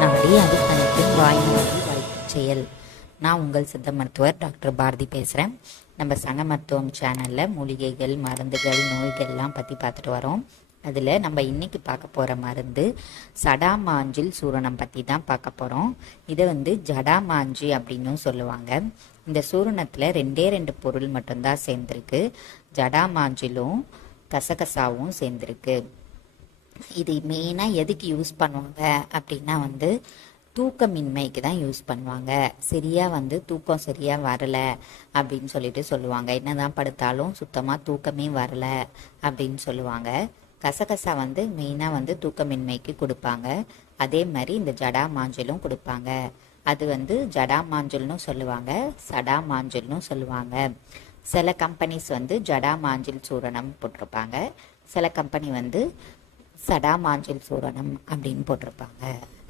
நாடி அதுக்கனைத்து வாய்மொழி செயல் நான் உங்கள் சித்த மருத்துவர் டாக்டர் பாரதி பேசுகிறேன் நம்ம சங்க மருத்துவம் சேனலில் மூலிகைகள் மருந்துகள் நோய்கள்லாம் பற்றி பார்த்துட்டு வரோம். அதில் நம்ம இன்றைக்கி பார்க்க போகிற மருந்து சடாமாஞ்சில் சூரணம் பற்றி தான் பார்க்க போகிறோம் இதை வந்து ஜடாமாஞ்சி அப்படின்னும் சொல்லுவாங்க. இந்த சூரணத்தில் ரெண்டே ரெண்டு பொருள் மட்டும்தான் சேர்ந்துருக்கு. ஜடாமாஞ்சிலும் கசகசாவும் சேர்ந்துருக்கு. இது மெயினாக எதுக்கு யூஸ் பண்ணுவாங்க அப்படின்னா வந்து தூக்கமின்மைக்கு தான் யூஸ் பண்ணுவாங்க. சரியாக வந்து தூக்கம் சரியாக வரலை அப்படின்னு சொல்லிட்டு சொல்லுவாங்க. என்ன தான் படுத்தாலும் சுத்தமாக தூக்கமே வரலை அப்படின்னு சொல்லுவாங்க. கசகசா வந்து மெயினாக வந்து தூக்கமின்மைக்கு கொடுப்பாங்க. அதே மாதிரி இந்த ஜடா மாஞ்சலும் கொடுப்பாங்க. அது வந்து ஜடா மாஞ்சல்னு சொல்லுவாங்க சடா மாஞ்சல்னு சொல்லுவாங்க. சில கம்பெனிஸ் வந்து ஜடா மாஞ்சல் சூரணம் போட்டிருப்பாங்க. சில கம்பெனி வந்து சடா மாஞ்சல் சூரணம் அப்படின்னு போட்டிருப்பாங்க.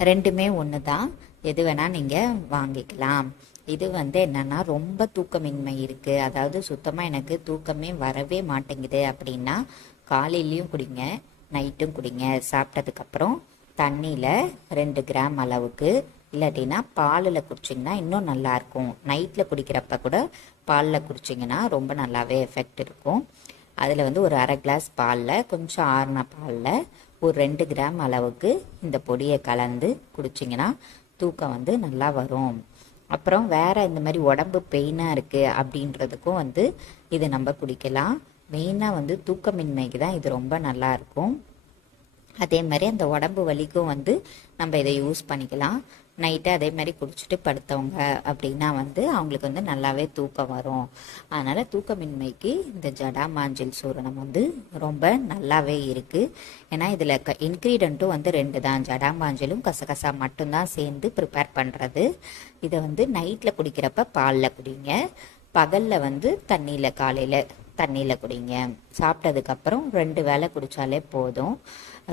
ரெண்டுமே ஒன்று தான் எது வேணால் நீங்கள் வாங்கிக்கலாம். இது வந்து என்னன்னா ரொம்ப தூக்கமின்மை இருக்குது அதாவது சுத்தமாக எனக்கு தூக்கமே வரவே மாட்டேங்குது அப்படின்னா காலையிலையும் குடிங்க நைட்டும் குடிங்க. சாப்பிட்டதுக்கப்புறம் தண்ணியில் ரெண்டு கிராம் அளவுக்கு இல்லாட்டினா பாலில் குடிச்சிங்கன்னா இன்னும் நல்லாயிருக்கும் நைட்டில் குடிக்கிறப்ப கூட பாலில் குடிச்சிங்கன்னா ரொம்ப நல்லாவே எஃபெக்ட் இருக்கும். அதில் வந்து ஒரு அரை கிளாஸ் பாலில் கொஞ்சம் ஆறுன பாலில் ஒரு ரெண்டு கிராம் அளவுக்கு இந்த பொடியை கலந்து குடிச்சிங்கன்னா தூக்கம் வந்து நல்லா வரும். அப்புறம் வேறு இந்த மாதிரி உடம்பு பெயினாக இருக்குது அப்படின்றதுக்கும் வந்து இதை நம்ம குடிக்கலாம். மெயினாக வந்து தூக்கமின்மைக்கு தான் இது ரொம்ப நல்லா இருக்கும். அதே மாதிரி அந்த உடம்பு வலிக்கும் வந்து நம்ம இதை யூஸ் பண்ணிக்கலாம். நைட்டு அதே மாதிரி குடிச்சிட்டு படுத்தவங்க அப்படின்னா வந்து அவங்களுக்கு வந்து நல்லாவே தூக்கம் வரும். அதனால் தூக்கமின்மைக்கு இந்த ஜடா மாஞ்சில் சூரணம் வந்து ரொம்ப நல்லாவே இருக்குது ஏன்னா இதில் க இன்க்ரீடியண்ட்டும் வந்து ரெண்டு தான். ஜடா மாஞ்சலும் கசகசா மட்டும்தான் சேர்ந்து ப்ரிப்பேர் பண்ணுறது இதை வந்து நைட்டில் குடிக்கிறப்ப பாலில் குடிங்க. பகலில் வந்து தண்ணியில் காலையில் தண்ணியில் குடிங்க. சாப்பிட்டதுக்கப்புறம் ரெண்டு வேளை குடித்தாலே போதும்.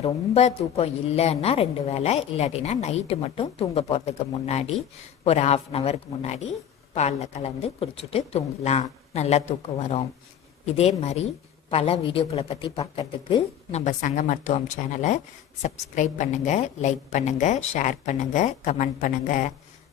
ரொம்ப தூக்கம் இல்லைன்னா ரெண்டு வேளை இல்லாட்டினா நைட்டு மட்டும் தூங்க போகிறதுக்கு முன்னாடி ஒரு ஆஃப் அன் ஹவருக்கு முன்னாடி பாலில் கலந்து குடிச்சிட்டு தூங்கலாம். நல்லா தூக்கம் வரும். இதே மாதிரி பல வீடியோக்களை பற்றி பார்க்கறதுக்கு நம்ம சங்க மருத்துவம் சேனலை சப்ஸ்கிரைப் பண்ணுங்கள் லைக் பண்ணுங்கள் ஷேர் பண்ணுங்கள் கமெண்ட் பண்ணுங்கள்